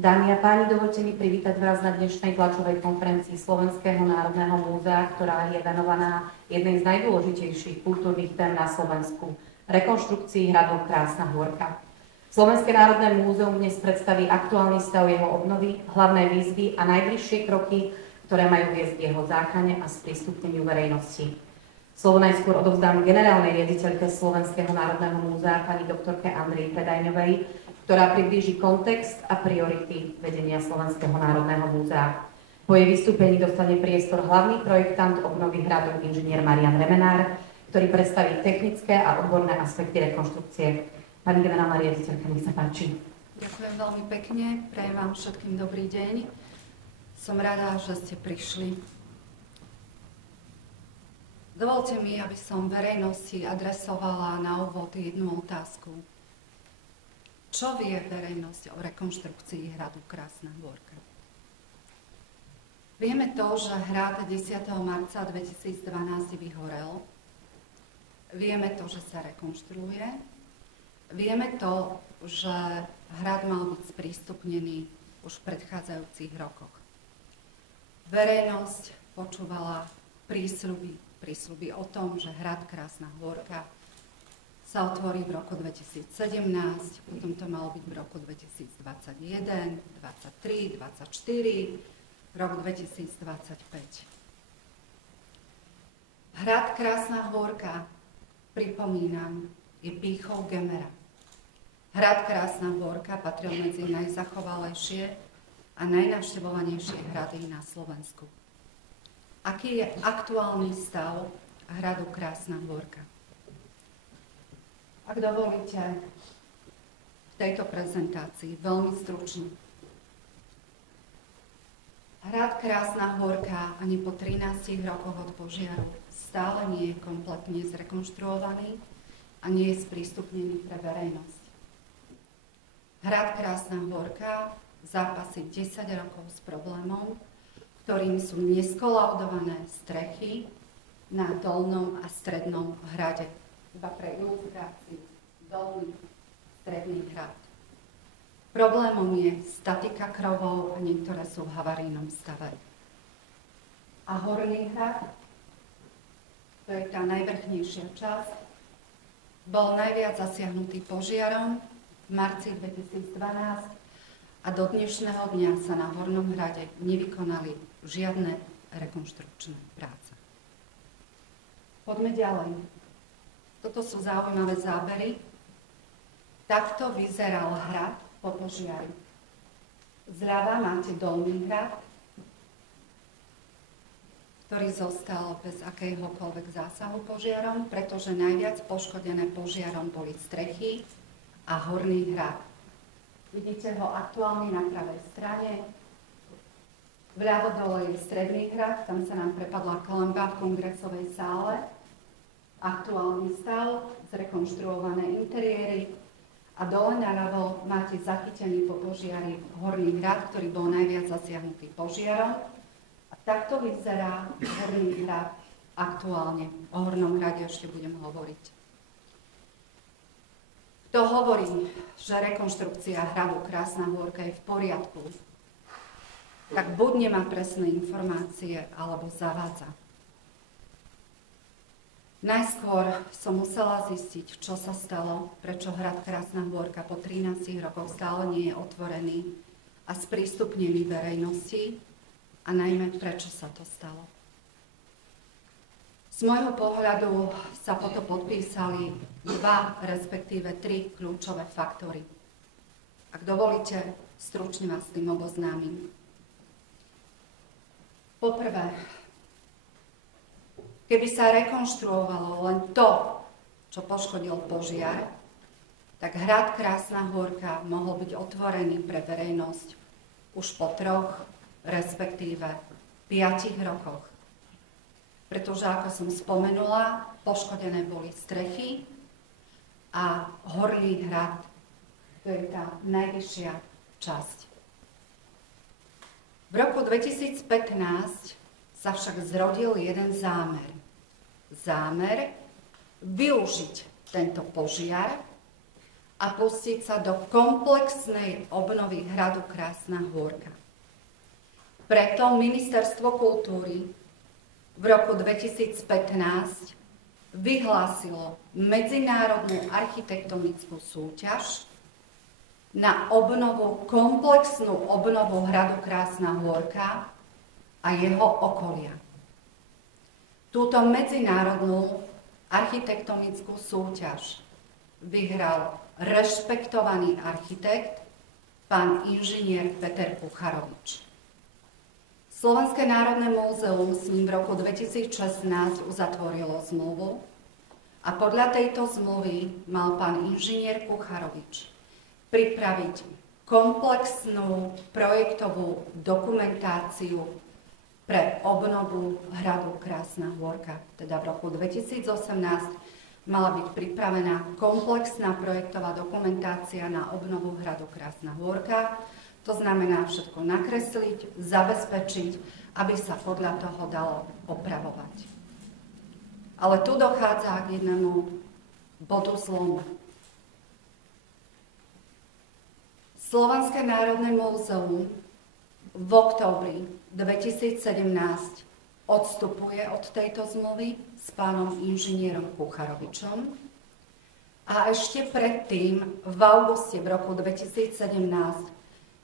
Dámy a páni, dovoľte mi privítať vás na dnešnej tlačovej konferencii Slovenského národného múzea, ktorá je venovaná jednej z najdôležitejších kultúrnych tém na Slovensku – rekonštrukcii hradu Krásna Hôrka. Slovenské národné múzeum dnes predstaví aktuálny stav jeho obnovy, hlavné výzvy a najbližšie kroky, ktoré majú viesť k jeho záchrane a sprístupneniu verejnosti. Slovo najskôr odovzdám generálnej riaditeľke Slovenského národného múzea pani doktorke Andrii Predajňovej, ktorá priblíži kontext a priority vedenia Slovenského národného múzea. Po jej vystúpení dostane priestor hlavný projektant obnovy hradu inžinier Marian Remenár, ktorý predstaví technické a odborné aspekty rekonštrukcie. Pani generálna riaditeľka, nech sa páči. Ďakujem veľmi pekne, prajem vám všetkým dobrý deň. Som rada, že ste prišli. Dovoľte mi, aby som verejnosti adresovala na úvod jednu otázku. Čo vie verejnosť o rekonštrukcii hradu Krásna Hôrka? Vieme to, že hrad 10. marca 2012 vyhorel. Vieme to, že sa rekonštruuje. Vieme to, že hrad mal byť sprístupnený už v predchádzajúcich rokoch. Verejnosť počúvala prísľuby o tom, že hrad Krásna Hôrka sa otvorí v roku 2017, potom to malo byť v roku 2021, 2023, 2024, rok 2025. Hrad Krásna Hôrka, pripomínam, je pýchou Gemera. Hrad Krásna Hôrka patril medzi najzachovalejšie a najnavštevovanejšie hrady na Slovensku. Aký je aktuálny stav hradu Krásna Hôrka? Ak dovolíte, v tejto prezentácii veľmi stručne. Hrad Krásna Hôrka ani po 13 rokoch od požiaru stále nie je kompletne zrekonštruovaný a nie je sprístupnený pre verejnosť. Hrad Krásna Hôrka zápasí 10 rokov s problémom, ktorým sú neskolaudované strechy na dolnom a strednom hrade. Iba pre ilustráciu, dolný, stredný hrad. Problémom je statika krovov a niektoré sú v havarijnom stave. A horný hrad, to je tá najvrchnejšia časť, bol najviac zasiahnutý požiarom v marci 2012 a do dnešného dňa sa na hornom hrade nevykonali žiadne rekonštrukčné práce. Poďme ďalej. Toto sú zaujímavé zábery. Takto vyzeral hrad po požiari. Zľava máte dolný hrad, ktorý zostal bez akéhokoľvek zásahu požiarom, pretože najviac poškodené požiarom boli strechy a horný hrad. Vidíte ho aktuálne na pravej strane. Vľavo dole je stredný hrad, tam sa nám prepadla klenba v kongresovej sále. Aktuálny stav, zrekonštruované interiéry a dole naľavo máte zachytený po požiari horný hrad, ktorý bol najviac zasiahnutý požiarom. A takto vyzerá horný hrad aktuálne. O hornom hrade ešte budem hovoriť. Kto hovorí, že rekonštrukcia hradu Krásna Hôrka je v poriadku, tak buď nemá presné informácie, alebo zavádza. Najskôr som musela zistiť, čo sa stalo, prečo hrad Krásna Hôrka po 13 rokoch stále nie je otvorený a sprístupnený verejnosti a najmä prečo sa to stalo. Z môjho pohľadu sa potom podpísali 2, respektíve 3 kľúčové faktory. Ak dovolíte, stručne vás s tým oboznámim. Poprvé, keby sa rekonštruovalo len to, čo poškodil požiar, tak hrad Krásna Hôrka mohol byť otvorený pre verejnosť už po 3, respektíve 5 rokoch. Pretože, ako som spomenula, poškodené boli strechy a horný hrad, to je tá najvyššia časť. V roku 2015 sa však zrodil jeden zámer. Zámer využiť tento požiar a pustiť sa do komplexnej obnovy hradu Krásna Hôrka. Preto Ministerstvo kultúry v roku 2015 vyhlásilo medzinárodnú architektonickú súťaž na obnovu, komplexnú obnovu hradu Krásna Hôrka a jeho okolia. Túto medzinárodnú architektonickú súťaž vyhral rešpektovaný architekt, pán inžinier Peter Kucharovič. Slovenské národné múzeum s ním v roku 2016 uzatvorilo zmluvu a podľa tejto zmluvy mal pán inžinier Kucharovič pripraviť komplexnú projektovú dokumentáciu pre obnovu hradu Krásna Hôrka. Teda v roku 2018 mala byť pripravená komplexná projektová dokumentácia na obnovu hradu Krásna Hôrka. To znamená všetko nakresliť, zabezpečiť, aby sa podľa toho dalo opravovať. Ale tu dochádza k jednému bodu zlomu. Slovenské národné múzeum v októbri 2017 odstupuje od tejto zmluvy s pánom inžinierom Kucharovičom a ešte predtým v auguste v roku 2017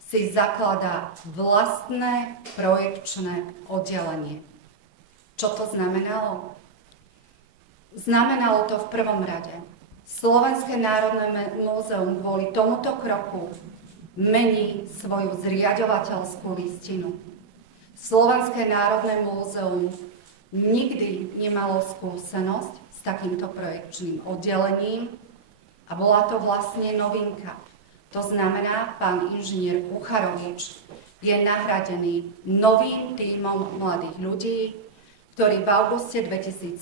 si zakladá vlastné projekčné oddelenie. Čo to znamenalo? Znamenalo to v prvom rade. Slovenské národné múzeum kvôli tomuto kroku mení svoju zriaďovateľskú listinu. Slovenské národné múzeum nikdy nemalo skúsenosť s takýmto projekčným oddelením a bola to vlastne novinka. To znamená, pán inžinier Kucharovič je nahradený novým tímom mladých ľudí, ktorí v auguste 2017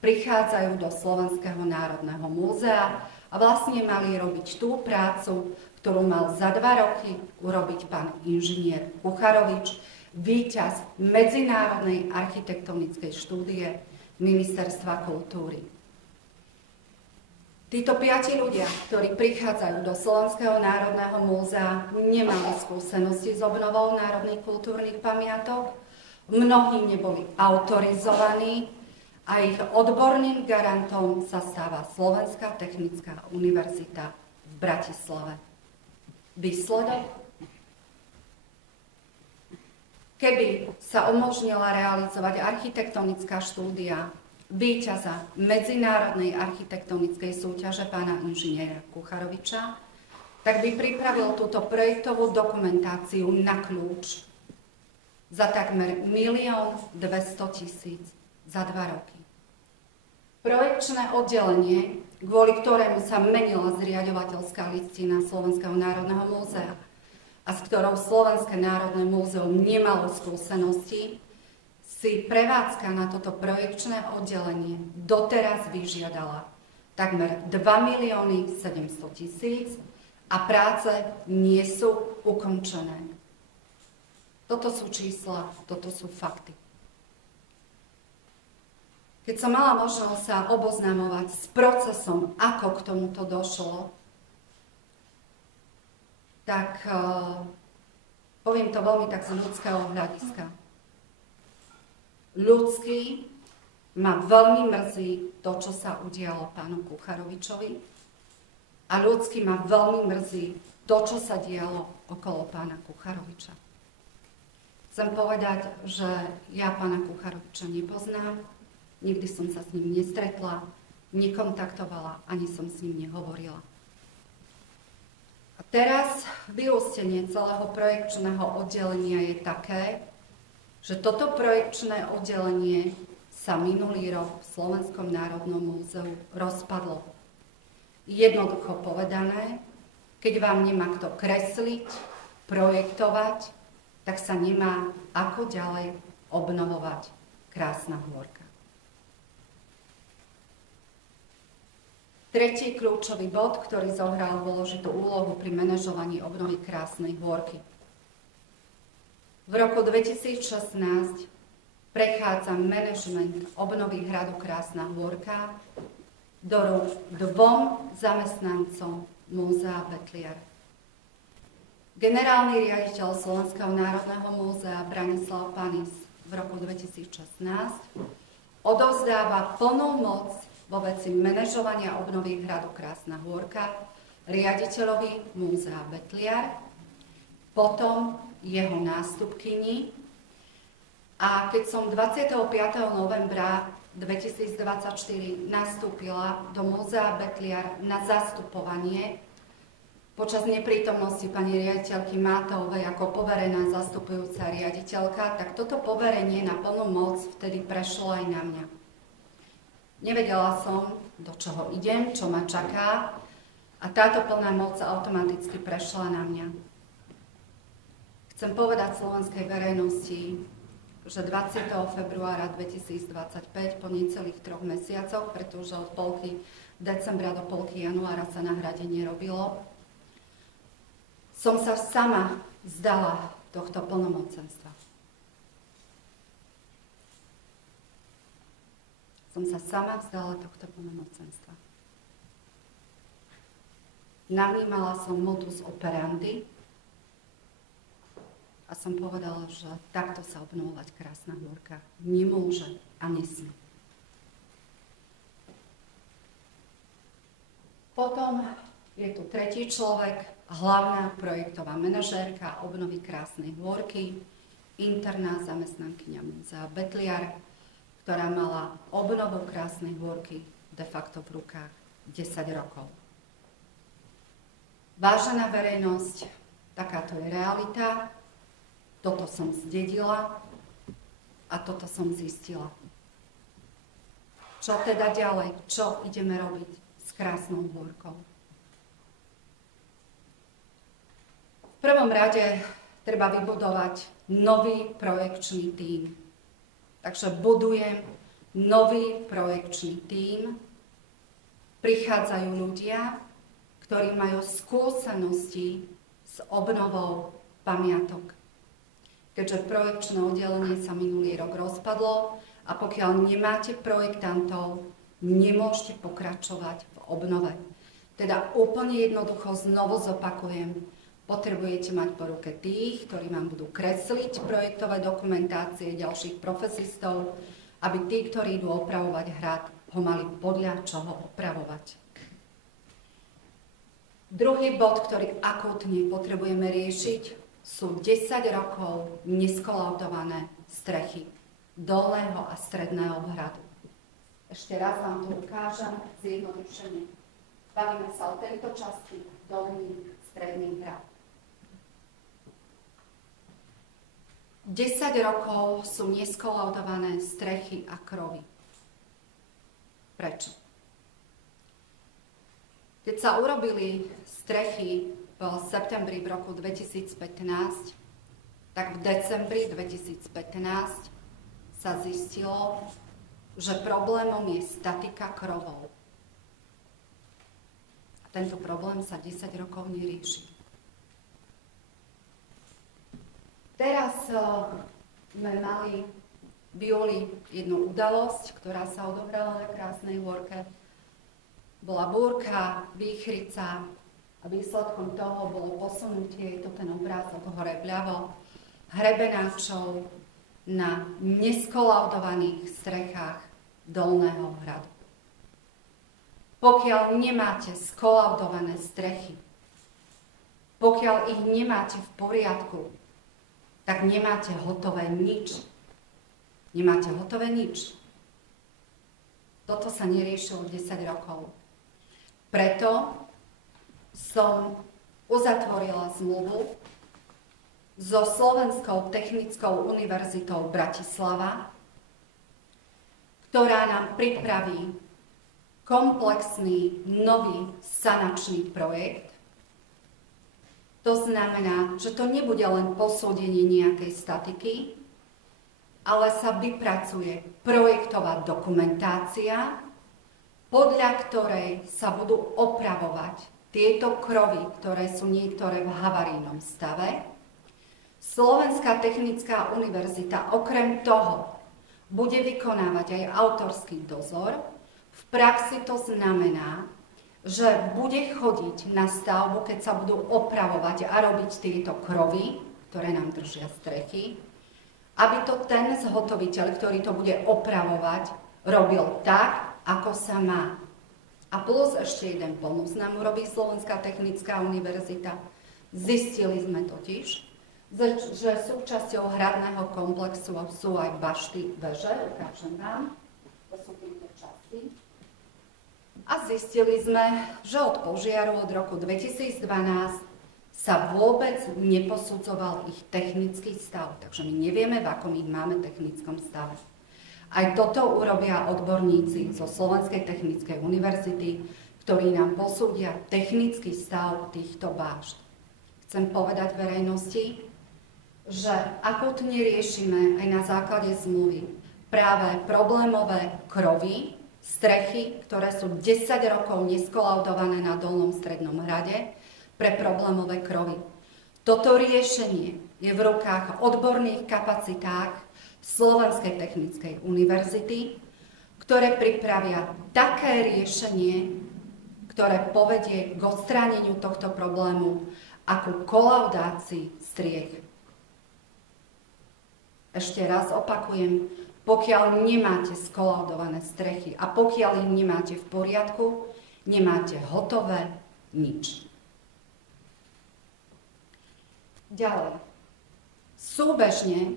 prichádzajú do Slovenského národného múzea a vlastne mali robiť tú prácu, ktorú mal za 2 roky urobiť pán inžinier Kucharovič, víťaz medzinárodnej architektonickej štúdie Ministerstva kultúry. Títo 5 ľudia, ktorí prichádzajú do Slovenského národného múzea, nemali skúsenosti s obnovou národných kultúrnych pamiatok, mnohí neboli autorizovaní a ich odborným garantom sa stáva Slovenská technická univerzita v Bratislave. Výsledok? Keby sa umožnila realizovať architektonická štúdia víťaza medzinárodnej architektonickej súťaže pána inžiniera Kucharoviča, tak by pripravil túto projektovú dokumentáciu na kľúč za takmer 1 200 000 za 2 roky. Projekčné oddelenie, kvôli ktorému sa menila zriaďovateľská listina Slovenského národného múzea a s ktorou Slovenské národné múzeum nemalo skúsenosti, si prevádzka na toto projekčné oddelenie doteraz vyžiadala takmer 2 700 000 a práce nie sú ukončené. Toto sú čísla, toto sú fakty. Keď som mala možnosť sa oboznamovať s procesom, ako k tomuto došlo, tak poviem to veľmi tak z ľudského hľadiska. Ľudský ma veľmi mrzí to, čo sa udialo pánu Kucharovičovi a ľudský ma veľmi mrzí to, čo sa dialo okolo pána Kucharoviča. Chcem povedať, že ja pána Kucharoviča nepoznám, nikdy som sa s ním nestretla, nekontaktovala, ani som s ním nehovorila. A teraz vyústenie celého projekčného oddelenia je také, že toto projekčné oddelenie sa minulý rok v Slovenskom národnom múzeu rozpadlo. Jednoducho povedané, keď vám nemá kto kresliť, projektovať, tak sa nemá ako ďalej obnovovať Krásna Hôrka. Tretí kľúčový bod, ktorý zohral dôležitú úlohu pri manažovaní obnovy Krásnej Hôrky. V roku 2016 prechádza manažment obnovy hradu Krásna Hôrka do rúk 2 zamestnancom Múzea Betliar. Generálny riaditeľ Slovenského národného múzea Branislav Panis v roku 2016 odovzdáva plnú moc vo veci manažovania obnovy hradu Krásna Hôrka riaditeľovi Múzea Betliar, potom jeho nástupkyni, a keď som 25. novembra 2024 nastúpila do Múzea Betliar na zastupovanie počas neprítomnosti pani riaditeľky Mátovej ako poverená zastupujúca riaditeľka, tak toto poverenie na plnú moc vtedy prešlo aj na mňa. Nevedela som, do čoho idem, čo ma čaká, a táto plná moc automaticky prešla na mňa. Chcem povedať slovenskej verejnosti, že 20. februára 2025, po necelých 3 mesiacoch, pretože od polky decembra do polky januára sa na hrade nerobilo, som sa sama vzdala tohto plnomocenstva. Som sa sama vzdala tohto plnomocenstva. Navnímala som modus operandi a som povedala, že takto sa obnovovať Krásna Hôrka nemôže a nesmie. Potom je tu tretí človek, hlavná projektová manažérka obnovy Krásnej Hôrky, interná zamestnankyňa Múzea Betliar, ktorá mala obnovu Krásnej Hôrky de facto v rukách 10 rokov. Vážená verejnosť, takáto je realita, toto som zdedila a toto som zistila. Čo teda ďalej? Čo ideme robiť s Krásnou Hôrkou? V prvom rade treba vybudovať nový projekčný tím. Takže budujem nový projekčný tím. Prichádzajú ľudia, ktorí majú skúsenosti s obnovou pamiatok. Keďže projekčné oddelenie sa minulý rok rozpadlo a pokiaľ nemáte projektantov, nemôžete pokračovať v obnove. Teda úplne jednoducho znovu zopakujem, potrebujete mať po ruke tých, ktorí vám budú kresliť projektové dokumentácie ďalších profesistov, aby tí, ktorí idú opravovať hrad, ho mali podľa čoho opravovať. Druhý bod, ktorý akútne potrebujeme riešiť, sú 10 rokov neskolaudované strechy dolného a stredného hradu. Ešte raz vám to ukážem zjednodušene. Bavíme sa o tejto časti dolný stredný hrad. 10 rokov sú neskolaudované strechy a krovy. Prečo? Keď sa urobili strechy v septembri v roku 2015, tak v decembri 2015 sa zistilo, že problémom je statika krovov. A tento problém sa 10 rokov nerieši. Teraz sme mali v júli jednu udalosť, ktorá sa odohrala na Krásnej Hôrke. Bola búrka, výchrica a výsledkom toho bolo posunutie, je to ten obrázok hore vľavo, hrebenáčov na neskolaudovaných strechách dolného hradu. Pokiaľ nemáte skolaudované strechy, pokiaľ ich nemáte v poriadku, tak nemáte hotové nič. Nemáte hotové nič. Toto sa neriešilo 10 rokov. Preto som uzatvorila zmluvu so Slovenskou technickou univerzitou Bratislava, ktorá nám pripraví komplexný nový sanačný projekt. To znamená, že to nebude len posúdenie nejakej statiky, ale sa vypracuje projektová dokumentácia, podľa ktorej sa budú opravovať tieto krovy, ktoré sú niektoré v havarijnom stave. Slovenská technická univerzita okrem toho bude vykonávať aj autorský dozor v praxi to znamená, že bude chodiť na stavbu, keď sa budú opravovať a robiť tieto krovy, ktoré nám držia strechy, aby to ten zhotoviteľ, ktorý to bude opravovať, robil tak, ako sa má. A plus ešte jeden bonus nám urobí Slovenská technická univerzita. Zistili sme totiž, že súčasťou hradného komplexu sú aj bašty, veže, ukážem vám, to sú tieto časti. A zistili sme, že od požiaru od roku 2012 sa vôbec neposudzoval ich technický stav, takže my nevieme, v akom ich máme technickom stave. Aj toto urobia odborníci zo Slovenskej technickej univerzity, ktorí nám posúdia technický stav týchto bášt. Chcem povedať verejnosti, že akútne riešime aj na základe zmluvy práve problémové krovy, strechy, ktoré sú 10 rokov neskolaudované na Dolnom Strednom hrade pre problémové krovy. Toto riešenie je v rukách odborných kapacitách Slovenskej technickej univerzity, ktoré pripravia také riešenie, ktoré povedie k odstráneniu tohto problému ako kolaudácii striech. Ešte raz opakujem, pokiaľ nemáte skolaudované strechy a pokiaľ ich nemáte v poriadku, nemáte hotové nič. Ďalej. Súbežne,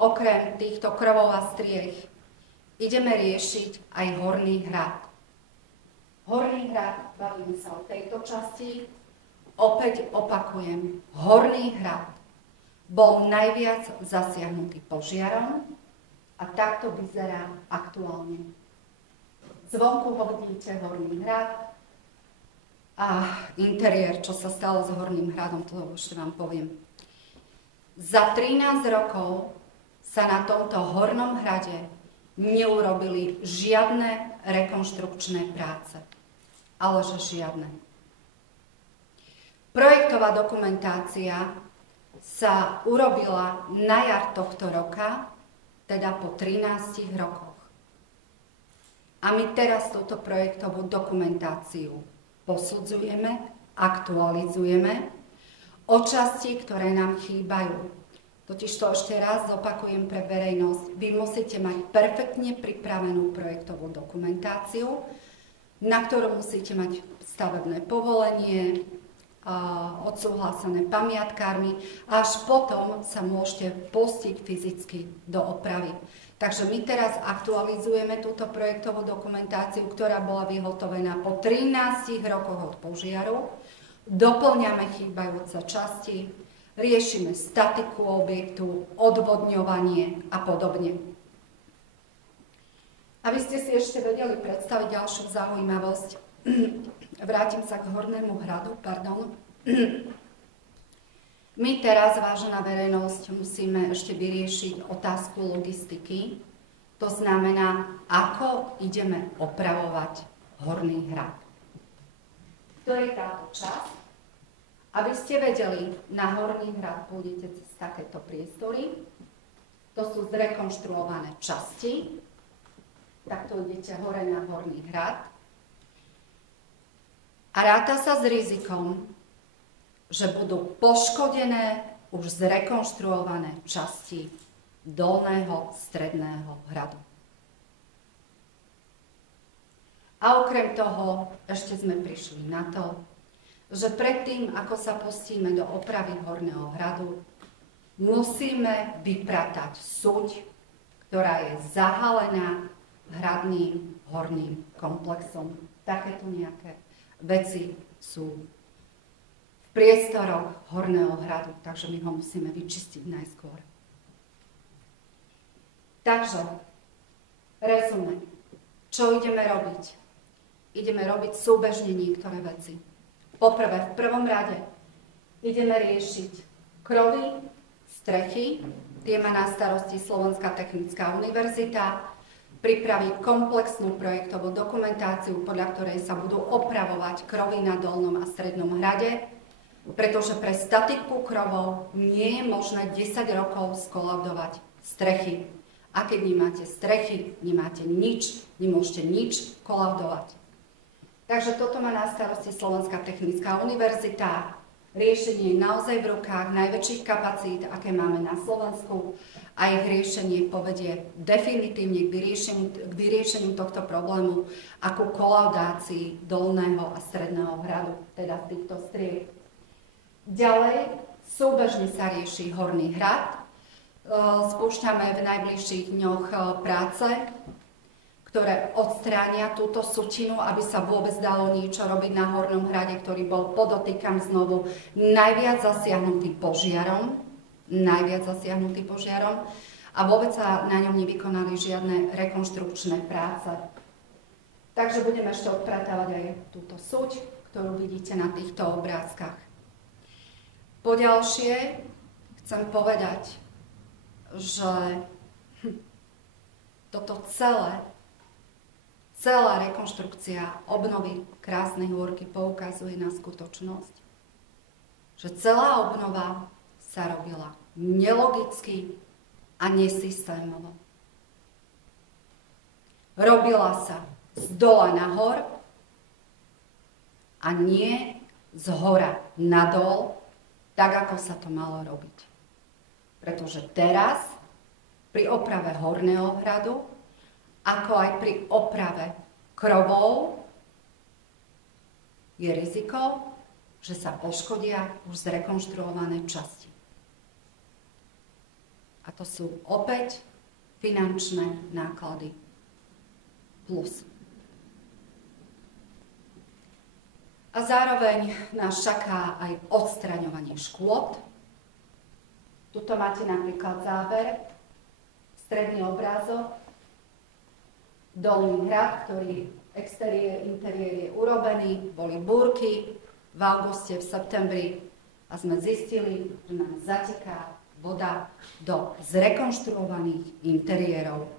okrem týchto krovov a striech, ideme riešiť aj Horný hrad. Horný hrad, bavíme sa o tejto časti, opäť opakujem, Horný hrad bol najviac zasiahnutý požiarom a takto vyzerá aktuálne. Zvonku ho vidíte Horný hrad a interiér, čo sa stalo s Horným hradom, to ešte vám poviem. Za 13 rokov sa na tomto Hornom hrade neurobili žiadne rekonštrukčné práce. Ale že žiadne. Projektová dokumentácia sa urobila na jar tohto roka, teda po 13 rokoch. A my teraz túto projektovú dokumentáciu posudzujeme, aktualizujeme o časti, ktoré nám chýbajú. Totiž to ešte raz zopakujem pre verejnosť. Vy musíte mať perfektne pripravenú projektovú dokumentáciu, na ktorú musíte mať stavebné povolenie, odsúhlasené pamiatkármi a až potom sa môžete pustiť fyzicky do opravy. Takže my teraz aktualizujeme túto projektovú dokumentáciu, ktorá bola vyhotovená po 13 rokoch od požiaru. Doplňame chýbajúce časti, riešime statiku objektu, odvodňovanie a podobne. Aby ste si ešte vedeli predstaviť ďalšiu zaujímavosť, vrátim sa k Hornému hradu, My teraz, vážená verejnosť, musíme ešte vyriešiť otázku logistiky. To znamená, ako ideme opravovať Horný hrad. To je táto časť. Aby ste vedeli, na Horný hrad pôjdete cez takéto priestory. To sú zrekonštruované časti. Takto idete hore na Horný hrad. A ráta sa s rizikom, že budú poškodené už zrekonštruované časti Dolného Stredného hradu. A okrem toho ešte sme prišli na to, že predtým, ako sa pustíme do opravy Horného hradu, musíme vypratať suď, ktorá je zahalená hradným horným komplexom. Takéto nejaké veci sú v priestoroch Horného hradu, takže my ho musíme vyčistiť najskôr. Takže, rezume, čo ideme robiť? Ideme robiť súbežne niektoré veci. Poprvé, v prvom rade ideme riešiť krovy, strechy, tie má na starosti Slovenská technická univerzita, pripraviť komplexnú projektovú dokumentáciu, podľa ktorej sa budú opravovať krovy na Dolnom a Strednom hrade, pretože pre statiku krovov nie je možné 10 rokov skolaudovať strechy. A keď nemáte strechy, nemáte nič, nemôžete nič kolaudovať. Takže toto má na starosti Slovenská technická univerzita. Riešenie je naozaj v rukách najväčších kapacít, aké máme na Slovensku, a ich riešenie povedie definitívne k vyriešeniu tohto problému a ku kolaudácii Dolného a Stredného hradu, teda týchto stried. Ďalej súbežne sa rieši Horný hrad. Spúšťame v najbližších dňoch práce, ktoré odstránia túto sutinu, aby sa vôbec dalo niečo robiť na Hornom hrade, ktorý bol, podotýkam znovu, najviac zasiahnutý požiarom a vôbec sa na ňom nevykonali žiadne rekonštrukčné práce. Takže budeme ešte odpratávať aj túto suť, ktorú vidíte na týchto obrázkach. Poďalšie chcem povedať, že toto celá rekonštrukcia obnovy Krásnej Hôrky poukazuje na skutočnosť, že celá obnova sa robila nelogicky a nesystémovo. Robila sa z dola nahor a nie z hora nadol, tak ako sa to malo robiť. Pretože teraz pri oprave Horného hradu, ako aj pri oprave krovov, je riziko, že sa poškodia už zrekonštruované časti. A to sú opäť finančné náklady plus. A zároveň nás čaká aj odstraňovanie škôd. Tuto máte napríklad záber, stredný obrázok, Dolný hrad, ktorý exteriér, interiér je urobený, boli búrky v auguste, v septembri a sme zistili, že nám zateká voda do zrekonštruovaných interiérov.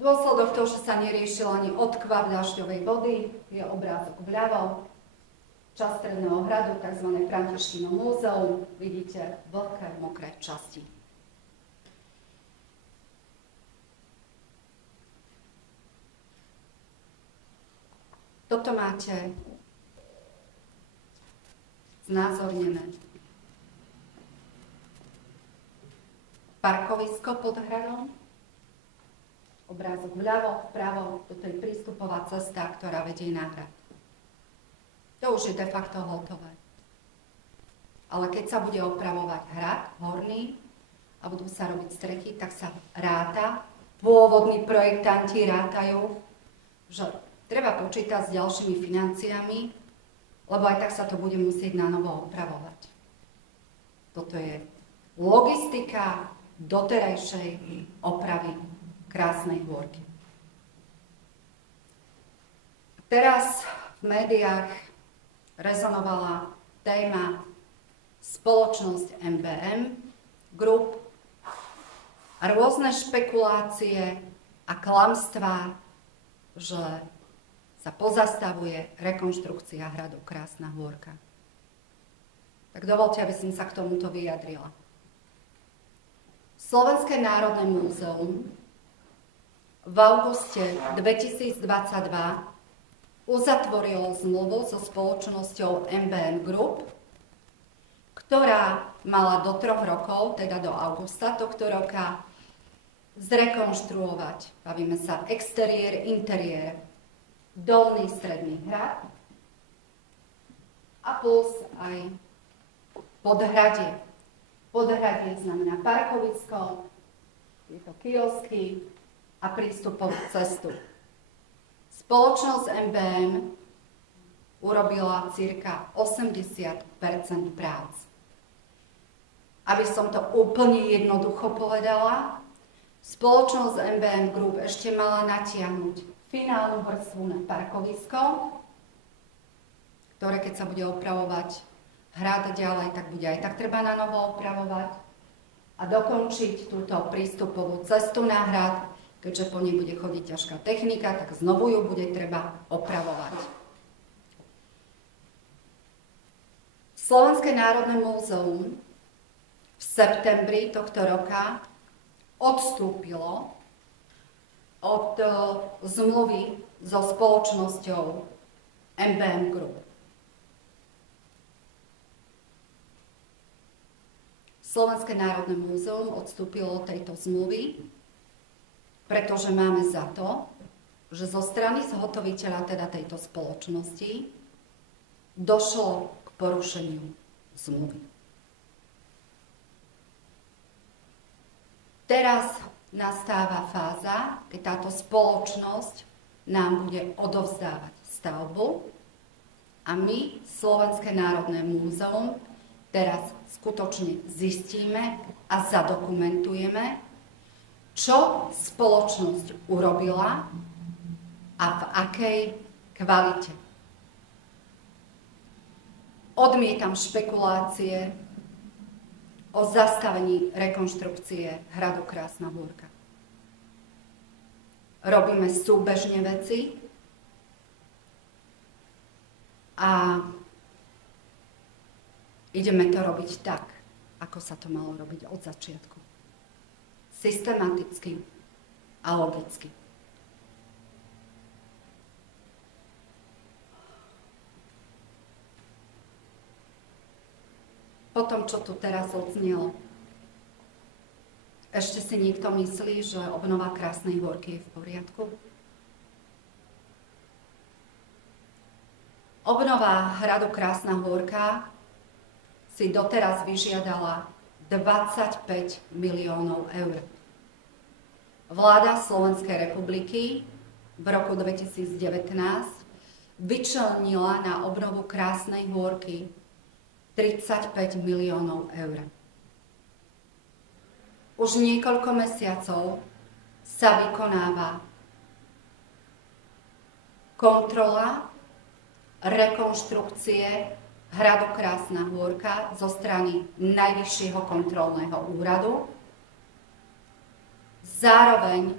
Dôsledok toho, že sa neriešil ani odkvap dažďovej vody, je obrázok vľavo, časť Stredného hradu, tzv. Františkino múzeum, vidíte veľké mokré časti. Toto máte znázornené parkovisko pod hradom, obrázok vľavo, vpravo, toto je prístupová cesta, ktorá vedie na hrad. To už je de facto hotové. Ale keď sa bude opravovať hrad, Horný, a budú sa robiť strechy, tak sa ráta, pôvodní projektanti rátajú, že treba počítať s ďalšími financiami, lebo aj tak sa to bude musieť na novo opravovať. Toto je logistika doterajšej opravy Krásnej Hôrky. Teraz v médiách rezonovala téma spoločnosť MBM Group a rôzne špekulácie a klamstvá, že sa pozastavuje rekonštrukcia hradu Krásna Hôrka. Tak dovoľte, aby som sa k tomuto vyjadrila. Slovenské národné múzeum v auguste 2022 uzatvorilo zmluvu so spoločnosťou MBM Group, ktorá mala do 3 rokov, teda do augusta tohto roka, zrekonštruovať, bavíme sa, exteriér, interiér, Dolný Stredný hrad a plus aj podhradie. Podhradie znamená parkovisko, je to kiosky a prístupovú cestu. Spoločnosť MBM urobila cirka 80% prác. Aby som to úplne jednoducho povedala, spoločnosť MBM Group ešte mala natiahnuť finálnu vrstvu na parkovisko, ktoré keď sa bude opravovať hrad ďalej, tak bude aj tak treba na novo opravovať a dokončiť túto prístupovú cestu na hrad, keďže po nej bude chodiť ťažká technika, tak znovu ju bude treba opravovať. Slovenské národné múzeum v septembri tohto roka odstúpilo od zmluvy so spoločnosťou MBM Group. Slovenské národné múzeum odstúpilo od tejto zmluvy, pretože máme za to, že zo strany zhotoviteľa, teda tejto spoločnosti, došlo k porušeniu zmluvy. Teraz nastáva fáza, keď táto spoločnosť nám bude odovzdávať stavbu a my, Slovenské národné múzeum, teraz skutočne zistíme a zadokumentujeme, čo spoločnosť urobila a v akej kvalite. Odmietam špekulácie o zastavení rekonštrukcie hradu Krásna Hôrka. Robíme súbežne veci a ideme to robiť tak, ako sa to malo robiť od začiatku. Systematicky a logicky. Po tom, čo tu teraz odznelo, ešte si niekto myslí, že obnova Krásnej Hôrky je v poriadku? Obnova hradu Krásna Hôrka si doteraz vyžiadala 25 miliónov eur. Vláda Slovenskej republiky v roku 2019 vyčlenila na obnovu Krásnej Hôrky 35 miliónov eur. Už niekoľko mesiacov sa vykonáva kontrola rekonštrukcie hradu Krásna Hôrka zo strany Najvyššieho kontrolného úradu. Zároveň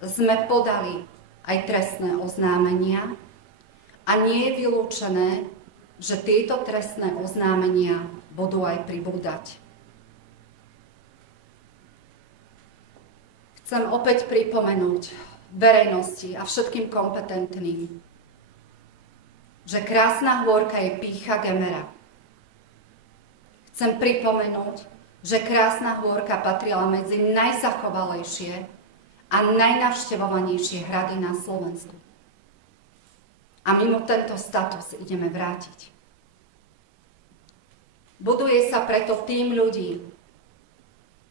sme podali aj trestné oznámenia a nie je vylúčené, že tieto trestné oznámenia budú aj pribúdať. Chcem opäť pripomenúť verejnosti a všetkým kompetentným, že Krásna Hôrka je pýcha Gemera. Chcem pripomenúť, že Krásna Hôrka patrila medzi najzachovalejšie a najnavštevovanejšie hrady na Slovensku. A mimo tento status ideme vrátiť. Buduje sa preto tým ľudí,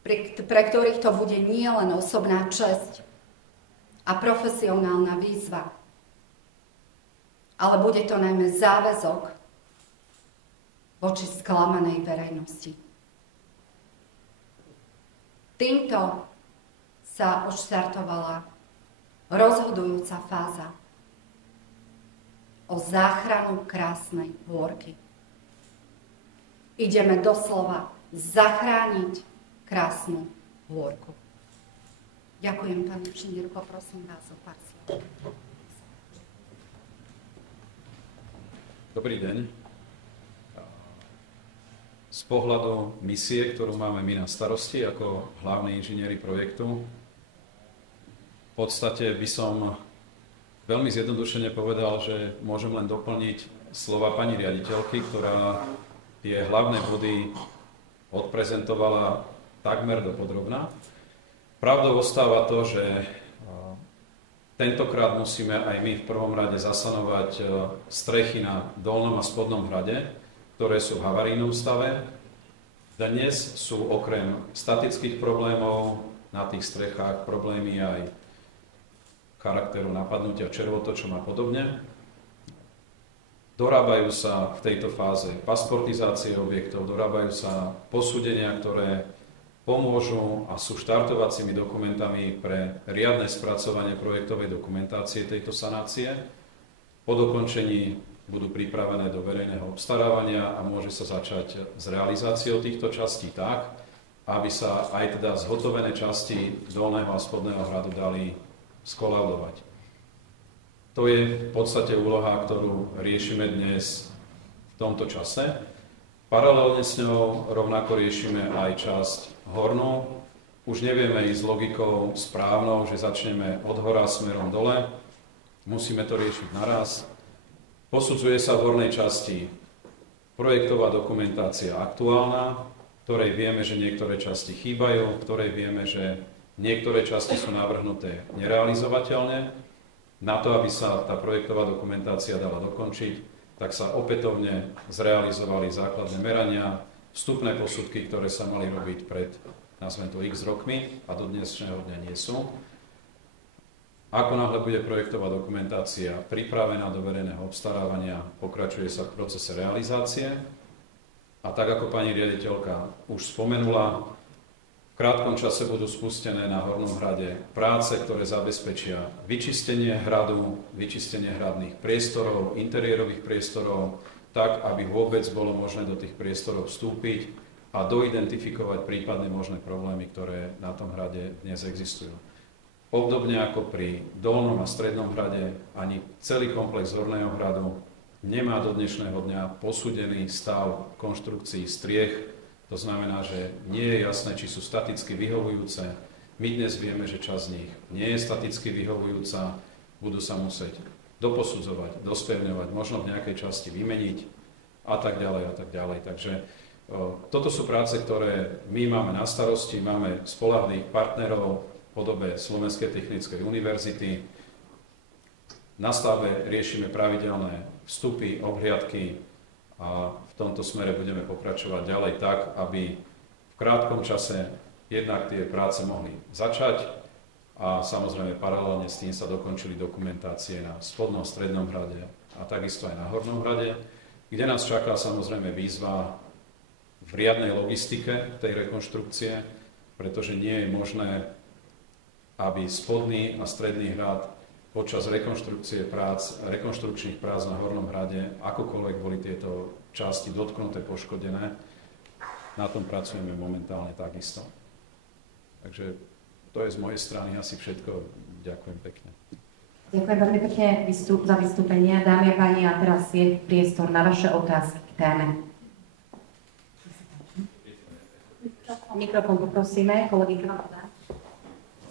pre ktorých to bude nielen osobná česť a profesionálna výzva, ale bude to najmä záväzok voči sklamanej verejnosti. Týmto sa odštartovala rozhodujúca fáza o záchranu Krásnej Hôrky. Ideme doslova zachrániť Krásnu Hôrku. Ďakujem, pán inžinier, poprosím vás o pár slov. Dobrý deň. Z pohľadu misie, ktorú máme my na starosti ako hlavní inžinieri projektu, v podstate by som veľmi zjednodušene povedal, že môžem len doplniť slova pani riaditeľky, ktorá tie hlavné body odprezentovala takmer dopodrobna. Pravdou ostáva to, že tentokrát musíme aj my v prvom rade zasanovať strechy na dolnom a spodnom hrade, ktoré sú v havarijnom stave. Dnes sú okrem statických problémov na tých strechách problémy aj charakteru napadnutia červotočom a podobne. Dorábajú sa v tejto fáze pasportizácie objektov, dorábajú sa posúdenia, ktoré pomôžu a sú štartovacími dokumentami pre riadne spracovanie projektovej dokumentácie tejto sanácie. Po dokončení budú pripravené do verejného obstarávania a môže sa začať s realizáciou týchto častí tak, aby sa aj teda zhotovené časti dolného a spodného hradu dali skolaudovať. To je v podstate úloha, ktorú riešime dnes v tomto čase. Paralelne s ňou rovnako riešime aj časť hornú. už nevieme ísť logikou správnou, že začneme od hora smerom dole, musíme to riešiť naraz. Posudzuje sa v hornej časti projektová dokumentácia aktuálna, ktorej vieme, že niektoré časti chýbajú, ktorej vieme, že niektoré časti sú navrhnuté nerealizovateľne. Na to, aby sa tá projektová dokumentácia dala dokončiť, tak sa opätovne zrealizovali základné merania, vstupné posudky, ktoré sa mali robiť pred, nazvem to, x rokmi a do dnešného dňa nie sú. Ako náhle bude projektová dokumentácia pripravená do verejného obstarávania, pokračuje sa v procese realizácie. A tak, ako pani riaditeľka už spomenula, v krátkom čase budú spustené na Hornom hrade práce, ktoré zabezpečia vyčistenie hradu, vyčistenie hradných priestorov, interiérových priestorov, tak, aby vôbec bolo možné do tých priestorov vstúpiť a doidentifikovať prípadne možné problémy, ktoré na tom hrade dnes existujú. Obdobne ako pri Dolnom a Strednom hrade, ani celý komplex Horného hradu nemá do dnešného dňa posúdený stav konštrukcií striech. To znamená, že nie je jasné, či sú staticky vyhovujúce. My dnes vieme, že časť z nich nie je staticky vyhovujúca, budú sa musieť doposudzovať, dospevňovať, možno v nejakej časti vymeniť a tak ďalej a tak ďalej. Takže toto sú práce, ktoré my máme na starosti, máme spoľahlivých partnerov v podobe Slovenskej technickej univerzity. Na stave riešime pravidelné vstupy, obhliadky a v tomto smere budeme pokračovať ďalej tak, aby v krátkom čase jednak tie práce mohli začať a samozrejme paralelne s tým sa dokončili dokumentácie na Spodnom, Strednom hrade a takisto aj na Hornom hrade, kde nás čaká samozrejme výzva v riadnej logistike tej rekonštrukcie, pretože nie je možné, aby Spodný a Stredný hrad počas rekonštrukčných prác na Hornom hrade, akokoľvek boli tieto časti dotknuté, poškodené, na tom pracujeme momentálne takisto. Takže to je z mojej strany asi všetko. Ďakujem pekne. Ďakujem veľmi pekne za vystúpenie, dámy a páni, a teraz je priestor na vaše otázky k téme. Mikrofón poprosíme, kolegyňa.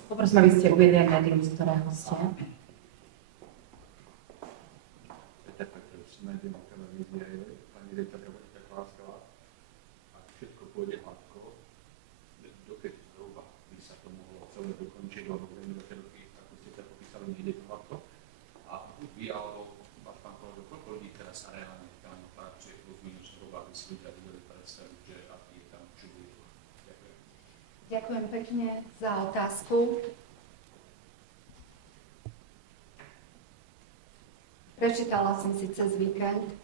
Poprosím, aby ste uviedli aj médium, z ktorého ste. Pani redaktorka Božka Klásková, ak všetko pôjde hladko, dokedy zhruba by sa to mohlo celé dokončiť, lebo vieme, že roky, ako ste to popísali, nejde to hladko. A vy alebo váš pán kolega, koľko ľudí teraz reálne tam pracuje, plus minus zhruba, aby si ľudia vedeli predstaviť, že aký je tam čudujú. Ďakujem. Ďakujem pekne za otázku. Prečítala som si cez víkend,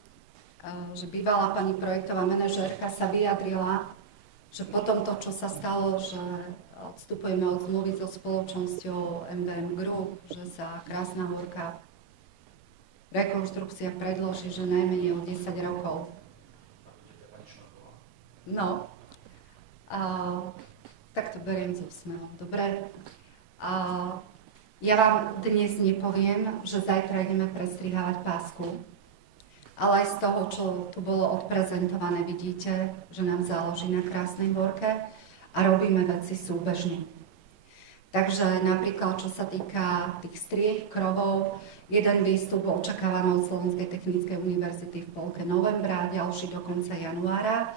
že bývalá pani projektová manažérka sa vyjadrila, že po tomto, čo sa stalo, že odstupujeme od zmluvy so spoločnosťou MBM Group, že sa Krásna Horka rekonštrukcia predloží, že najmenej o 10 rokov. No, tak to beriem so úsmevom. Dobre. Ja vám dnes nepoviem, že zajtra ideme prestrihávať pásku, ale aj z toho, čo tu bolo odprezentované, vidíte, že nám záleží na Krásnej Horke a robíme veci súbežne. Takže napríklad, čo sa týka tých striech, krovov, jeden výstup očakávaný od Slovenskej technickej univerzity v polke novembra, ďalší do konca januára.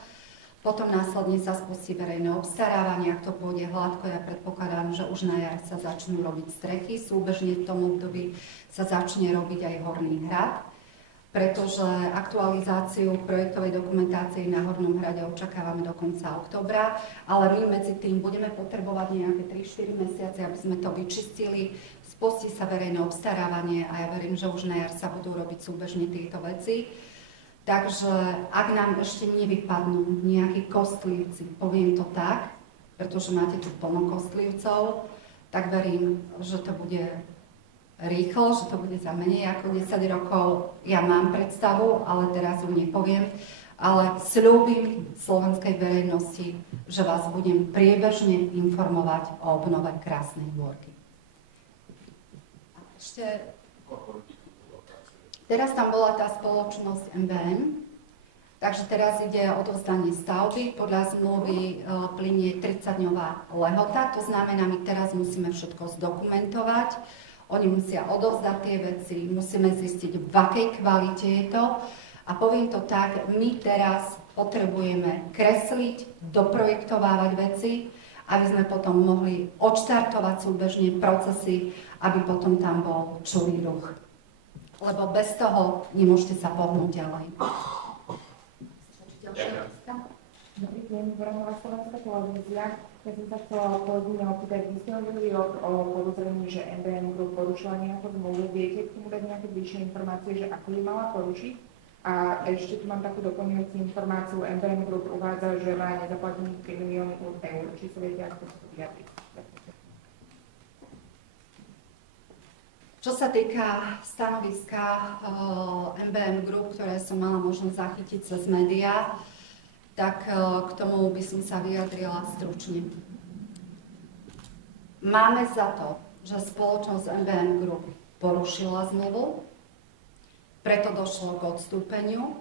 Potom následne sa spustí verejné obstarávanie, ak to pôjde hladko, ja predpokladám, že už na jar sa začnú robiť strechy, súbežne v tom období sa začne robiť aj Horný hrad, pretože aktualizáciu projektovej dokumentácie na Hornom hrade očakávame do konca októbra, ale my medzi tým budeme potrebovať nejaké 3-4 mesiace, aby sme to vyčistili, spustí sa verejné obstarávanie a ja verím, že už na jar sa budú robiť súbežne tieto veci. Takže ak nám ešte nevypadnú nejakí kostlivci, poviem to tak, pretože máte tu plno kostlivcov, tak verím, že to bude rýchlo, že to bude za menej ako 10 rokov. Ja mám predstavu, ale teraz ju nepoviem, ale sľúbim slovenskej verejnosti, že vás budem priebežne informovať o obnove Krásnej Horky. Ešte... Teraz tam bola tá spoločnosť MBM Takže teraz ide o odovzdanie stavby. Podľa zmluvy plynie 30-dňová lehota, to znamená, my teraz musíme všetko zdokumentovať. Oni musia odovzdať tie veci, musíme zistiť, v akej kvalite je to. A poviem to tak, my teraz potrebujeme kresliť, doprojektovávať veci, aby sme potom mohli odštartovať súbežne procesy, aby potom tam bol čulý ruch. Lebo bez toho nemôžete sa pohnúť ďalej. Dobrý deň, Vrhová Slovenská televízia. Ja som sa chcela kolegyne opýtať, vy ste hovorili o podozrení, že MBM Group porušila nejakú zmluvu. Viete k tomu dať nejaké bližšie informácie, že ako ju mala porušiť? A ešte tu mám takú doplňujúcu informáciu. MBM Group uvádza, že má nezaplatených 3 milióny eur. Či sa viete, ako to vyjadriť? Čo sa týka stanoviska MBM Group, ktoré som mala možnosť zachytiť cez médiá, tak k tomu by som sa vyjadrila stručne. Máme za to, že spoločnosť MBM Group porušila zmluvu, preto došlo k odstúpeniu.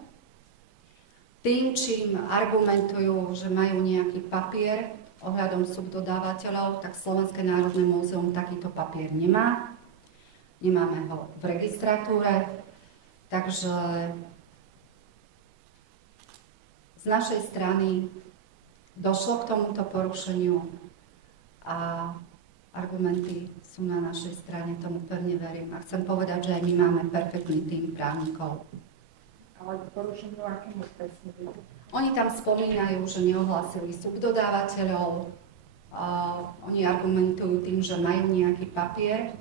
Tým, čím argumentujú, že majú nejaký papier ohľadom subdodávateľov, tak Slovenské národné múzeum takýto papier nemá. Nemáme ho v registratúre, takže z našej strany došlo k tomuto porušeniu a argumenty sú na našej strane, tomu pevne verím. A chcem povedať, že aj my máme perfektný tým právnikov. Ale k porušeniu akému presne? Oni tam spomínajú, že neohlásili subdodávateľov, oni argumentujú tým, že majú nejaký papier.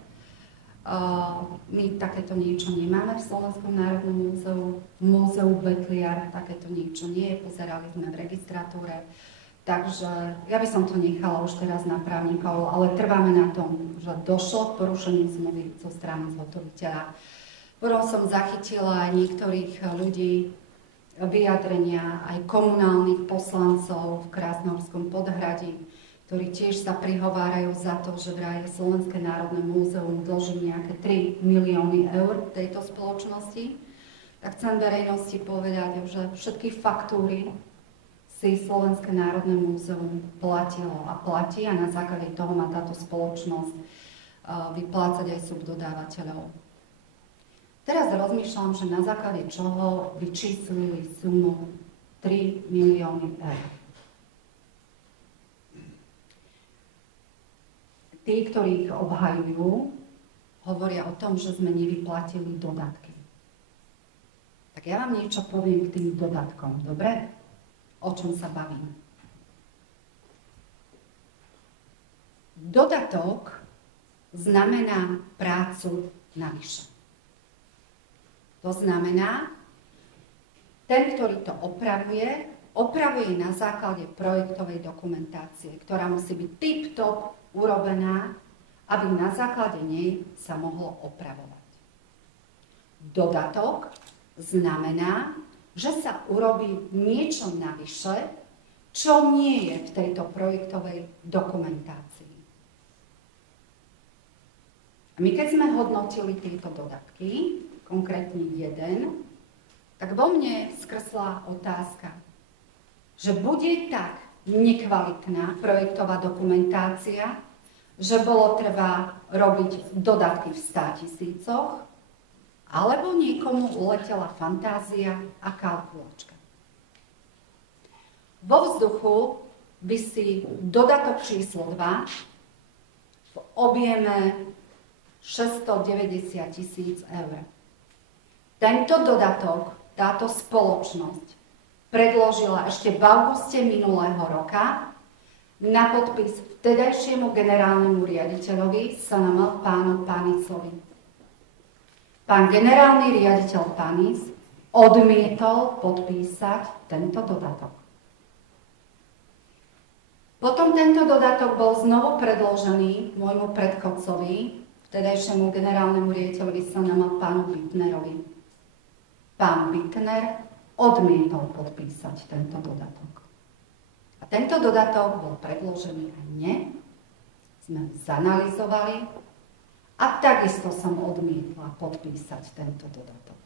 My takéto niečo nemáme v Slovenskom národnom múzeu, v múzeu Betliar takéto niečo nie je, pozerali sme v registratúre, takže ja by som to nechala už teraz na právnikov, ale trváme na tom, že došlo k porušeniu zmluvy zo strany zhotoviteľa. Potom som zachytila aj niektorých ľudí, vyjadrenia aj komunálnych poslancov v Krásnohorskom Podhradí, ktorí tiež sa prihovárajú za to, že vraj Slovenské národné múzeum dlží nejaké 3 milióny eur tejto spoločnosti. Tak chcem verejnosti povedať, že všetky faktúry si Slovenské národné múzeum platilo a platí a na základe toho má táto spoločnosť vyplácať aj subdodávateľov. Teraz rozmýšľam, že na základe čoho vyčíslili sumu 3 milióny eur. Tí, ktorí ich obhajujú, hovoria o tom, že sme nevyplatili dodatky. Tak ja vám niečo poviem k tým dodatkom, dobre? O čom sa bavím? Dodatok znamená prácu navyše. To znamená, ten, ktorý to opravuje na základe projektovej dokumentácie, ktorá musí byť tip-top urobená, aby na základe nej sa mohlo opravovať. Dodatok znamená, že sa urobí niečo navyše, čo nie je v tejto projektovej dokumentácii. A my keď sme hodnotili tieto dodatky, konkrétne jeden, tak vo mne skrsla otázka, že bude tak nekvalitná projektová dokumentácia, že bolo treba robiť dodatky v 100 000, alebo niekomu uletela fantázia a kalkulačka. Vo vzduchu visí dodatok číslo 2 v objeme 690 000 eur. Tento dodatok táto spoločnosť predložila ešte v auguste minulého roka na podpis vtedajšiemu generálnemu riaditeľovi SNM pánu Panisovi. Pán generálny riaditeľ Panis odmietol podpísať tento dodatok. Potom tento dodatok bol znovu predložený môjmu predchodcovi, vtedajšiemu generálnemu riaditeľovi SNM pánu Bittnerovi. Pán Bittner odmietol podpísať tento dodatok. A tento dodatok bol predložený aj mne, sme zanalyzovali a takisto som odmietla podpísať tento dodatok.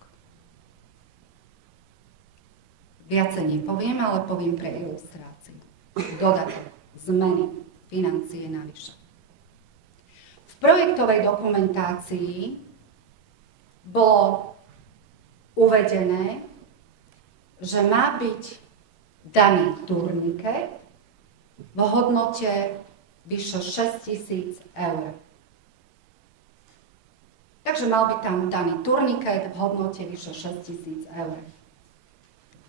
Viacej nepoviem, ale poviem pre ilustráciu. Dodatok, zmeny, financie navyše. V projektovej dokumentácii bolo uvedené, že má byť daný turniket v hodnote vyše 6 000 eur. Takže mal by tam daný turniket v hodnote vyše 6 000 eur.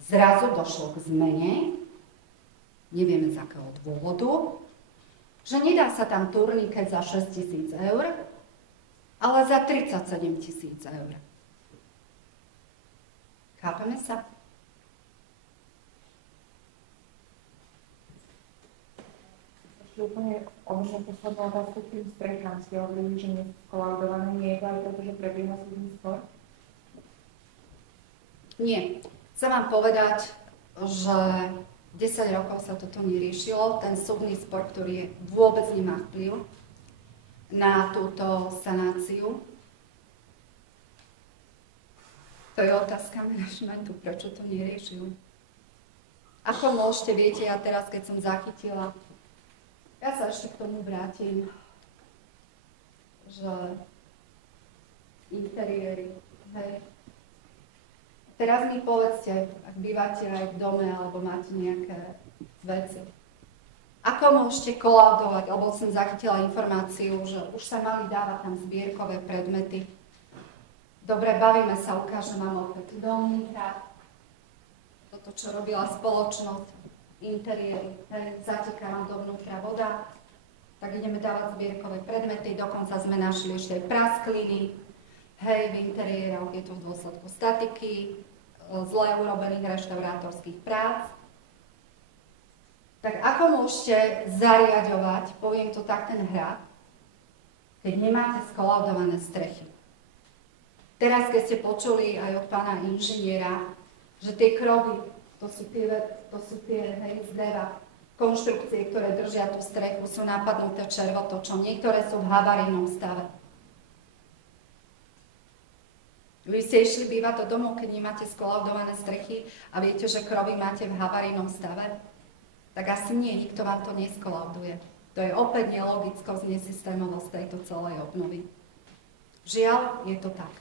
Zrazu došlo k zmene, nevieme z akého dôvodu, že nedá sa tam turniket za 6 000 eur, ale za 37 000 eur. Chápeme sa? Ešte úplne možno poslednú otázku k tým strechám. Ste hovorili, že nie sú skolaudované, nie je to aj preto, že prebieha súdny spor? Nie. Chcem vám povedať, že 10 rokov sa toto neriešilo. Ten súdny spor, ktorý vôbec nemá vplyv na túto sanáciu. To je otázka manažmentu, prečo to neriešili. Ako môžete, viete, ja teraz, keď som zachytila, ja sa ešte k tomu vrátim, že interiéry, hej. Teraz mi povedzte, ak bývate aj v dome, alebo máte nejaké veci. Ako môžete kolaudovať, lebo som zachytila informáciu, že už sa mali dávať tam zbierkové predmety. Dobre, bavíme sa, ukážem vám opäť dolný hrad. Toto, čo robila spoločnosť, interiéry, zateká nám dovnútra voda, tak ideme dávať zbierkové predmety, dokonca sme našli ešte aj praskliny, hej, v interiéroch je to v dôsledku statiky, zle urobených reštaurátorských prác. Tak ako môžete zariaďovať, poviem to tak, ten hrad, keď nemáte skolaudované strechy? Teraz, keď ste počuli aj od pána inžiniera, že tie krovy, to sú tie hej, z dreva, konštrukcie, ktoré držia tú strechu, sú napadnuté červotočom, niektoré sú v havarijnom stave. Vy ste išli bývať do domov, keď nemáte skolaudované strechy a viete, že krovy máte v havarijnom stave? Tak asi nie, nikto vám to neskolauduje. To je opäť nelogickosť, nesystémovosť tejto celej obnovy. Žiaľ, je to tak.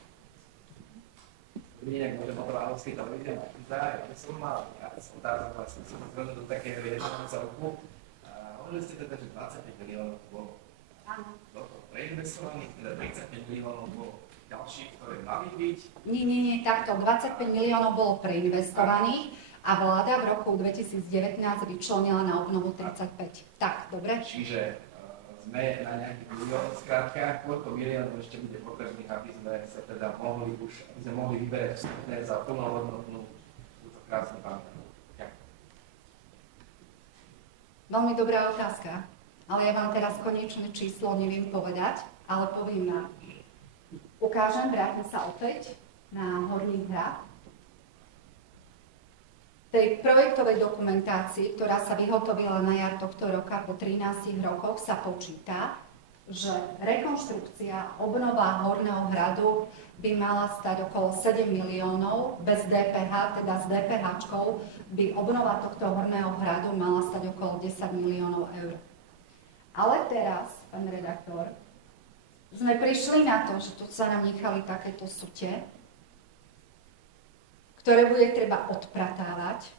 Inak môžem Otravovskej televízie Markiza, ja som mal otázku, vlastne som zhrnul do takého jedného celku. Hovorili ste teda, že 25 miliónov bolo preinvestovaných, teda 35 miliónov bolo ďalších, ktoré mali byť. Nie, takto. 25 miliónov bolo preinvestovaných a vláda v roku 2019 vyčlenila na obnovu 35. Tak, dobre? Čiže sme na nejakých miliónoch, skrátka, koľko miliónov ešte bude potrebných, aby sme sa teda mohli vyberať vstupné za plnohodnotnú túto krásnu pamätku. Veľmi dobrá otázka, ale ja vám teraz konečné číslo neviem povedať, ale poviem vám. Ukážem, vrátim sa opäť na Horný hrad. V tej projektovej dokumentácii, ktorá sa vyhotovila na jar tohto roka po 13 rokoch, sa počíta, že rekonštrukcia, obnova Horného hradu by mala stať okolo 7 miliónov, bez DPH, teda s DPH-čkou by obnova tohto Horného hradu mala stať okolo 10 miliónov eur. Ale teraz, pán redaktor, sme prišli na to, že tu sa nám nechali takéto sute, ktoré bude treba odpratávať,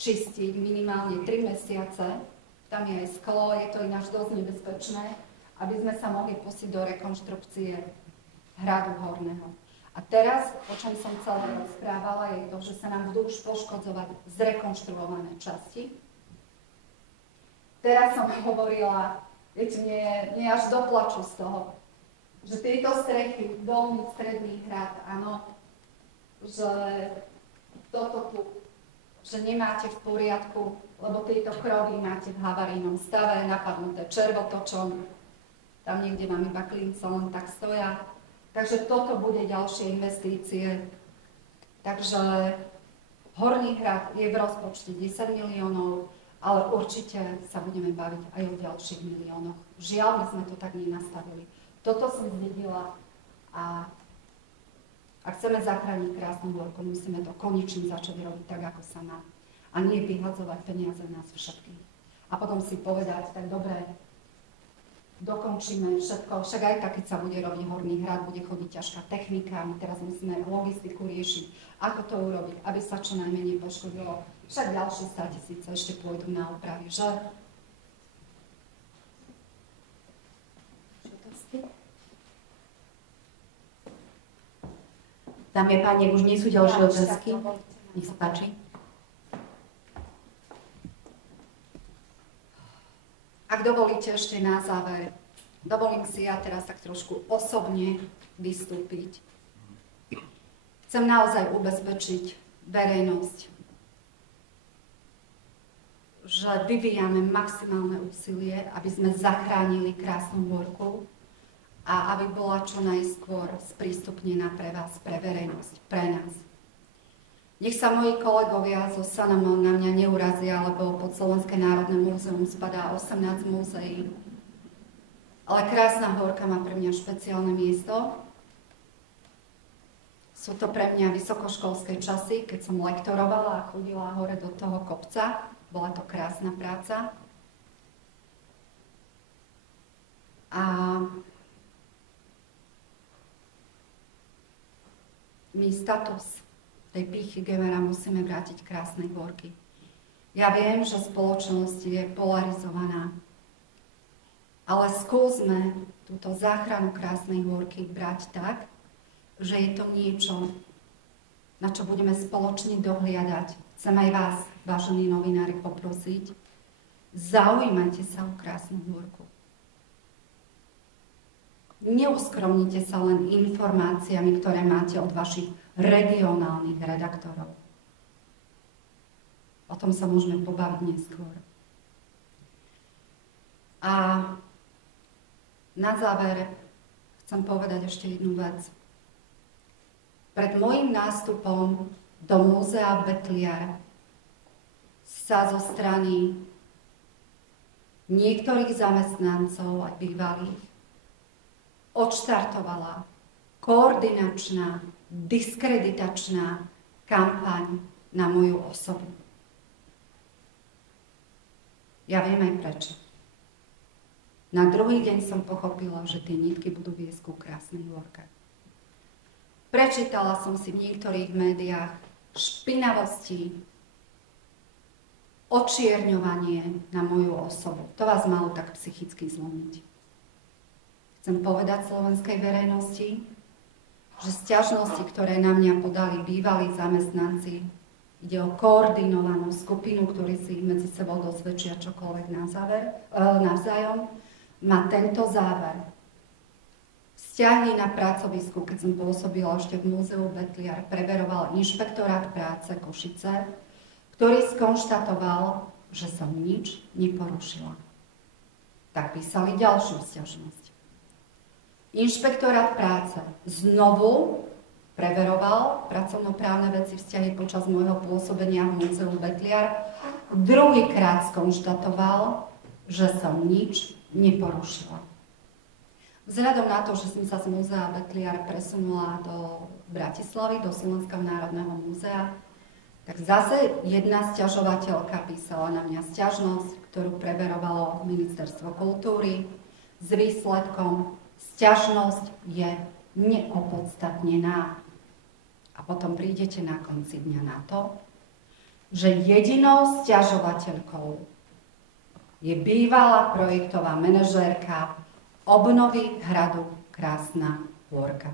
čistiť minimálne 3 mesiace. Tam je aj sklo, je to ináč dosť nebezpečné, aby sme sa mohli pustiť do rekonštrukcie hradu Horného. A teraz, o čom som celé rozprávala, je to, že sa nám budú už poškodzovať zrekonštruované časti. Teraz som hovorila, viete, mne až doplaču z toho, že tieto strechy, dolný, stredný hrad, áno, že toto tu, že nemáte v poriadku, lebo tieto krovy máte v havarijnom stave, napadnuté červotočom, tam niekde vám iba klince len tak stoja. Takže toto bude ďalšie investície. Takže Horný hrad je v rozpočte 10 miliónov, ale určite sa budeme baviť aj o ďalších miliónoch. Žiaľ, my sme to tak nenastavili. Toto som zdedila a ak chceme zachrániť krásnu Horku, musíme to konečne začať robiť tak, ako sa má. a nie vyhadzovať peniaze nás všetkých. A potom si povedať, tak dobre, dokončíme všetko, však aj tak, keď sa bude robiť Horný Hrad, bude chodiť ťažká technika, my teraz musíme logistiku riešiť, ako to urobiť, aby sa čo najmenej poškodilo. Však ďalšie 100 000 ešte pôjdu na opravy, že? Dámy a páni, už nie sú ďalšie otázky. Nech sa páči. Ak dovolíte ešte na záver, dovolím si ja teraz tak trošku osobne vystúpiť. Chcem naozaj ubezpečiť verejnosť, že vyvíjame maximálne úsilie, aby sme zachránili krásnu Hôrku a aby bola čo najskôr sprístupnená pre vás, pre verejnosť, pre nás. Nech sa moji kolegovia zo SNM na mňa neurazia, lebo pod Slovenské národné múzeum spadá 18 múzeí. Ale krásna Hôrka má pre mňa špeciálne miesto. Sú to pre mňa vysokoškolské časy, keď som lektorovala a chodila hore do toho kopca. Bola to krásna práca. A my status tej pýchy Gemera musíme vrátiť krásnej Hôrky. Ja viem, že spoločnosť je polarizovaná, ale skúsme túto záchranu krásnej Hôrky brať tak, že je to niečo, na čo budeme spoločne dohliadať. Chcem aj vás, vážení novinári, poprosiť, zaujímajte sa o krásnu Hôrku. Neuskromnite sa len informáciami, ktoré máte od vašich regionálnych redaktorov. O tom sa môžeme pobaviť neskôr. A na záver chcem povedať ešte jednu vec. Pred môjim nástupom do múzea Betliar sa zo strany niektorých zamestnancov aj bývalých odštartovala koordinačná, diskreditačná kampaň na moju osobu. Ja viem aj prečo. Na druhý deň som pochopila, že tie nitky budú viesť ku krásnej Hôrke. Prečítala som si v niektorých médiách špinavosti, očierňovanie na moju osobu. To vás malo tak psychicky zlomiť. Chcem povedať slovenskej verejnosti, že sťažnosti, ktoré na mňa podali bývalí zamestnanci, ide o koordinovanú skupinu, ktorí si medzi sebou dosvedčia čokoľvek navzájom, má tento záver. Vzťahy na pracovisku, keď som pôsobila ešte v múzeu Betliar, preveroval inšpektorát práce Košice, ktorý skonštatoval, že som nič neporušila. Tak písali ďalšiu sťažnosť. Inšpektorát práce znovu preveroval pracovnoprávne veci vzťahy počas môjho pôsobenia v múzeu Betliar. Druhýkrát skonštatoval, že som nič neporušila. Vzhľadom na to, že som sa z múzea Betliar presunula do Bratislavy, do Slovenského národného múzea, tak zase jedna sťažovateľka písala na mňa sťažnosť, ktorú preverovalo Ministerstvo kultúry s výsledkom: sťažnosť je neopodstatnená. A potom prídete na konci dňa na to, že jedinou sťažovateľkou je bývalá projektová manažérka obnovy hradu Krásna Hôrka.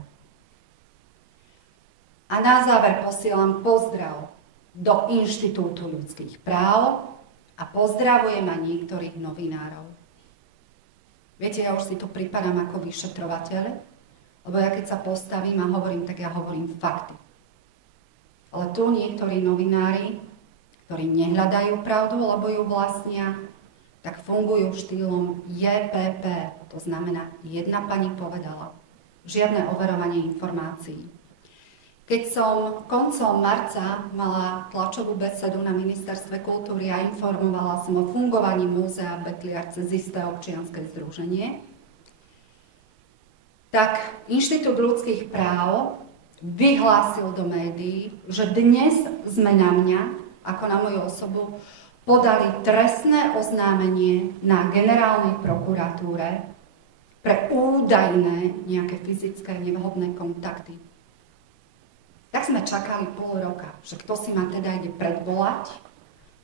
A na záver posielam pozdrav do Inštitútu ľudských práv a pozdravujem aj niektorých novinárov. Viete, ja už si tu pripadám ako vyšetrovateľ, lebo ja keď sa postavím a hovorím, tak ja hovorím fakty. Ale tu niektorí novinári, ktorí nehľadajú pravdu, lebo ju vlastnia, tak fungujú štýlom JPP, to znamená jedna pani povedala. Žiadne overovanie informácií. Keď som koncom marca mala tlačovú besedu na Ministerstve kultúry a informovala som o fungovaní múzea Betliar cez isté občianske združenie, tak Inštitút ľudských práv vyhlásil do médií, že dnes sme na mňa ako na moju osobu, podali trestné oznámenie na generálnej prokuratúre pre údajné nejaké fyzické nevhodné kontakty. Tak sme čakali pol roka, že kto si ma teda ide predvolať,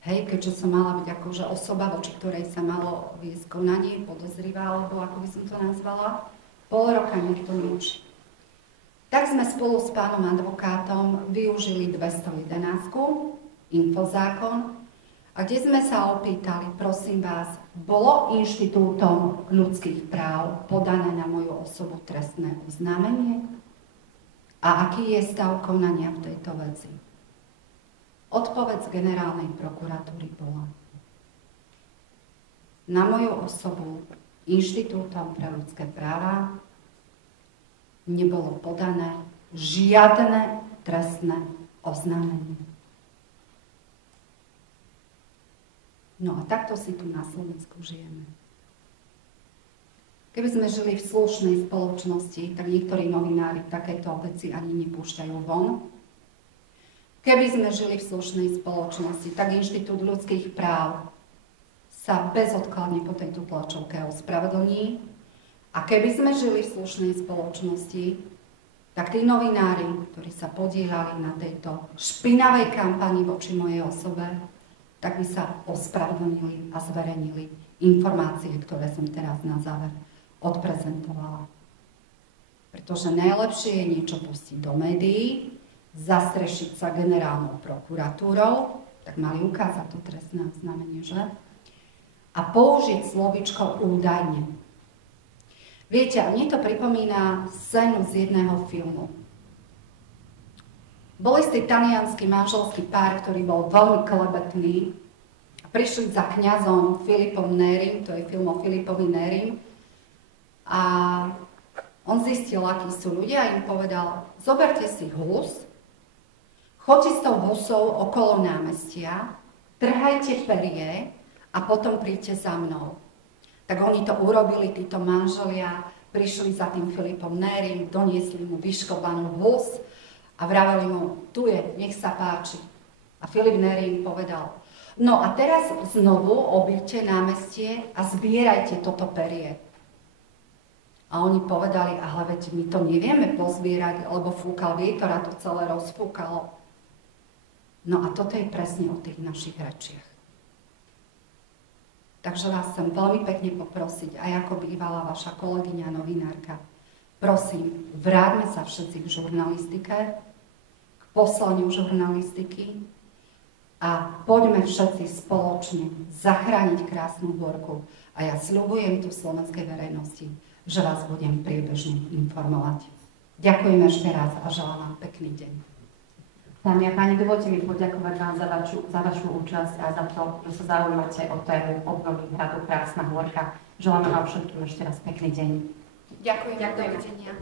hej, keďže som mala byť akože osoba, voči ktorej sa malo viesť konanie, podozrivá, alebo ako by som to nazvala. Pol roka nikto nič. Tak sme spolu s pánom advokátom využili 211, infozákon, a kde sme sa opýtali, prosím vás, bolo Inštitútom ľudských práv podané na moju osobu trestné oznámenie? A aký je stav konania v tejto veci? Odpoveď z generálnej prokuratúry bola: na moju osobu Inštitútom pre ľudské práva nebolo podané žiadne trestné oznámenie. No a takto si tu na Slovensku žijeme. Keby sme žili v slušnej spoločnosti, tak niektorí novinári takéto veci ani nepúšťajú von. Keby sme žili v slušnej spoločnosti, tak Inštitút ľudských práv sa bezodkladne po tejto tlačovke ospravedlní. A keby sme žili v slušnej spoločnosti, tak tí novinári, ktorí sa podieľali na tejto špinavej kampani voči mojej osobe, tak by sa ospravedlnili a zverejnili informácie, ktoré som teraz na záver odprezentovala. Pretože najlepšie je niečo pustiť do médií, zastrešiť sa generálnou prokuratúrou, tak mali ukázať to trestné oznámenie, že? A použiť slovíčko údajne. Viete, mne to pripomína scénu z jedného filmu. Bol istý taliansky manželský pár, ktorý bol veľmi klebetný. Prišli za kňazom Filipom Nérim, to je film o Filipovi Nérim. A on zistil, akí sú ľudia a im povedal: zoberte si hus, choďte s tou husou okolo námestia, trhajte perie a potom príďte za mnou. Tak oni to urobili, títo manželia, prišli za tým Filipom Nérim, doniesli mu vyškobanú hus a vraveli mu: tu je, nech sa páči. A Filip Nérim povedal: no a teraz znovu obíďte námestie a zbierajte toto perie. A oni povedali: ale veď my to nevieme pozbierať, lebo fúkal vietor a to celé rozfúkalo. No a toto je presne o tých našich rečiach. Takže vás chcem veľmi pekne poprosiť, aj ako bývalá vaša kolegyňa novinárka, prosím, vráťme sa všetci k žurnalistike, k poslaniu žurnalistiky a poďme všetci spoločne zachrániť krásnu Hôrku. A ja sľubujem tu slovenskej verejnosti, že vás budem priebežne informovať. Ďakujem ešte raz a želám vám pekný deň. Dámy a páni, dovolte mi poďakovať vám za vašu účasť a za to, že sa zaujímate o tému obnovy hradu Krásna Hôrka. Želáme vám všetkým ešte raz pekný deň. Ďakujem. Dovidenia.